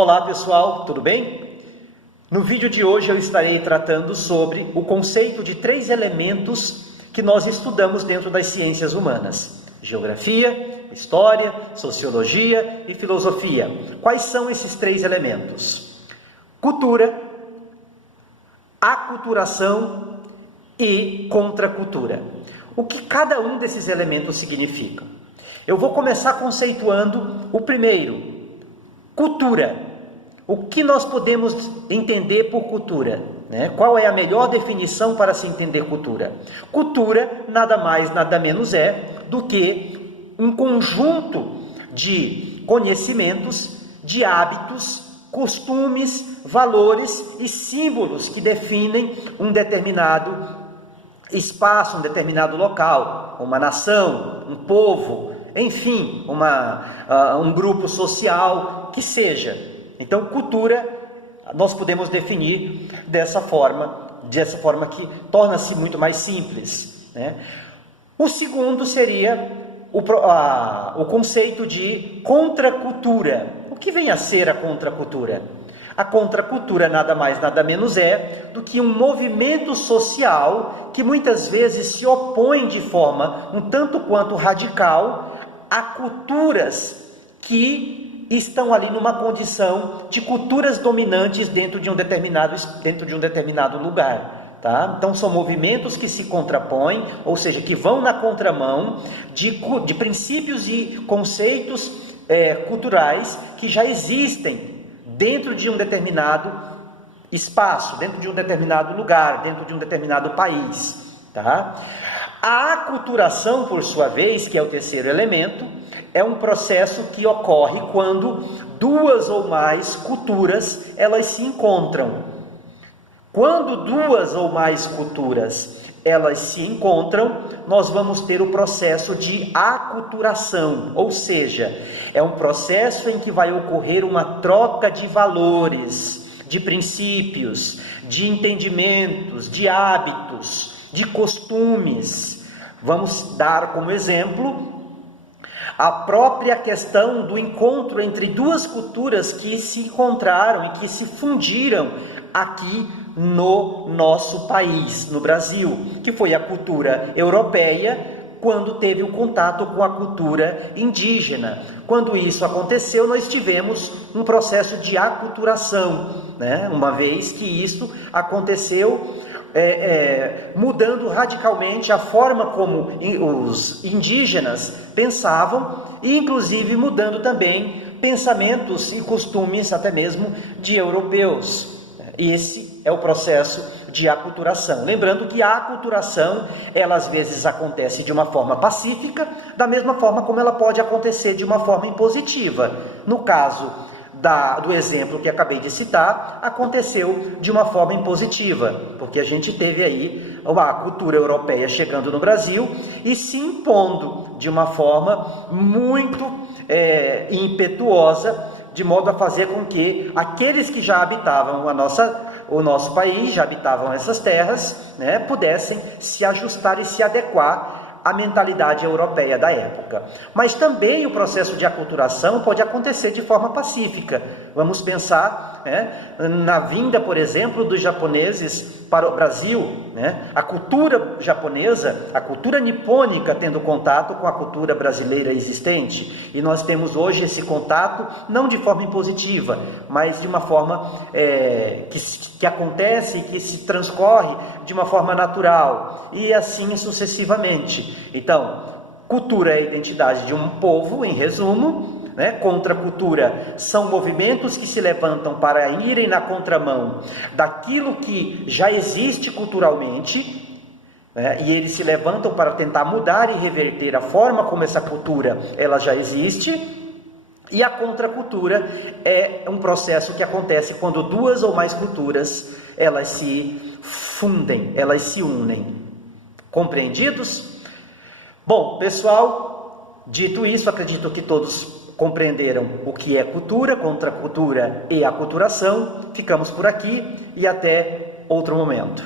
Olá pessoal, tudo bem? No vídeo de hoje eu estarei tratando sobre o conceito de 3 elementos que nós estudamos dentro das ciências humanas: geografia, história, sociologia e filosofia. Quais são esses 3 elementos? Cultura, aculturação e contracultura. O que cada um desses elementos significa? Eu vou começar conceituando o primeiro, cultura. O que nós podemos entender por cultura? Qual é a melhor definição para se entender cultura? Cultura nada mais, nada menos é do que um conjunto de conhecimentos, de hábitos, costumes, valores e símbolos que definem um determinado espaço, um determinado local, uma nação, um povo, enfim, um grupo social, que seja. Então, cultura, nós podemos definir dessa forma que torna-se muito mais simples. O segundo seria o conceito de contracultura. O que vem a ser a contracultura? A contracultura nada mais, nada menos é do que um movimento social que muitas vezes se opõe de forma um tanto quanto radical a culturas que estão ali numa condição de culturas dominantes dentro de um determinado lugar. Tá? Então são movimentos que se contrapõem, ou seja, que vão na contramão de princípios e conceitos culturais que já existem dentro de um determinado espaço, dentro de um determinado lugar, dentro de um determinado país. Tá? A aculturação, por sua vez, que é o terceiro elemento, é um processo que ocorre quando 2 ou mais culturas elas se encontram. Quando 2 ou mais culturas elas se encontram, nós vamos ter o processo de aculturação, ou seja, é um processo em que vai ocorrer uma troca de valores, de princípios, de entendimentos, de hábitos, de costumes. Vamos dar como exemplo a própria questão do encontro entre 2 culturas que se encontraram e que se fundiram aqui no nosso país, no Brasil, que foi a cultura europeia quando teve o contato com a cultura indígena. Quando isso aconteceu, nós tivemos um processo de aculturação, uma vez que isso aconteceu mudando radicalmente a forma como os indígenas pensavam e inclusive mudando também pensamentos e costumes até mesmo de europeus. Esse é o processo de aculturação. Lembrando que a aculturação, ela às vezes acontece de uma forma pacífica, da mesma forma como ela pode acontecer de uma forma impositiva. No caso do exemplo que acabei de citar, aconteceu de uma forma impositiva, porque a gente teve aí uma cultura europeia chegando no Brasil e se impondo de uma forma muito impetuosa, de modo a fazer com que aqueles que já habitavam o nosso país, já habitavam essas terras, pudessem se ajustar e se adequar a mentalidade europeia da época. Mas também o processo de aculturação pode acontecer de forma pacífica. Vamos pensar na vinda, por exemplo, dos japoneses para o Brasil, a cultura japonesa, a cultura nipônica tendo contato com a cultura brasileira existente. E nós temos hoje esse contato não de forma impositiva, mas de uma forma que acontece, que se transcorre de uma forma natural, e assim sucessivamente. Então, cultura é a identidade de um povo, em resumo. Contracultura são movimentos que se levantam para irem na contramão daquilo que já existe culturalmente, e eles se levantam para tentar mudar e reverter a forma como essa cultura ela já existe. E a contracultura é um processo que acontece quando 2 ou mais culturas elas se fundem, elas se unem. Compreendidos? Bom, pessoal, dito isso, acredito que todos compreenderam o que é cultura, contracultura e aculturação. Ficamos por aqui e até outro momento.